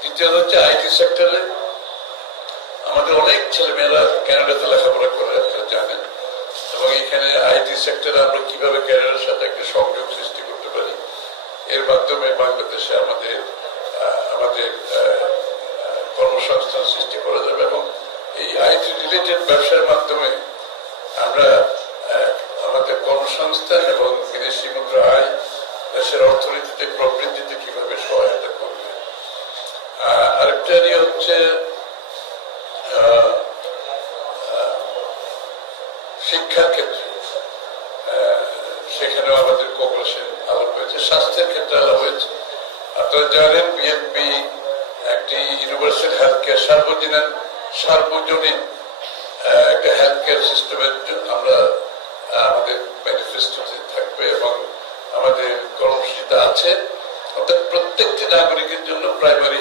দ্বিতীয়ত হচ্ছে আইটি সেক্টরে আমাদের অনেক ছেলেমেয়েরা কানাডাতে লেখাপড়া করে, আপনারা জানেন, এবং এখানে আইটি সেক্টরে আমরা কিভাবে ক্যারিয়ারের সাথে একটা সংযোগ সৃষ্টি করতে পারি, এর মাধ্যমে বাংলাদেশে আমাদের আমাদের কর্মসংস্থান সৃষ্টি করা যাবে। এবং এই আইটি রিলেটেড ব্যবসার মাধ্যমে আমরা আমাদের কর্মসংস্থান এবং বিদেশি মুদ্রা আয় দেশের অর্থনীতিতে প্রবৃদ্ধিতে কিভাবে সহায়তা করবে। আরেকটা নিয়ে হচ্ছে শিক্ষার ক্ষেত্রে, সেখানেও আমাদের কোঅপারেশন আলাপ হয়েছে। স্বাস্থ্যের ক্ষেত্রে আলাপ হয়েছে। আপনারা জানেন বিএনপি একটি ইউনিভার্সাল হেলথ কেয়ার সার্বজনীন একটা হেলথ কেয়ার সিস্টেমের আমরা আমাদের ম্যানিফেস্টোতে থাকবে এবং আমাদের কর্মসূচিতে আছে, অর্থাৎ প্রত্যেকটি নাগরিকের জন্য প্রাইমারি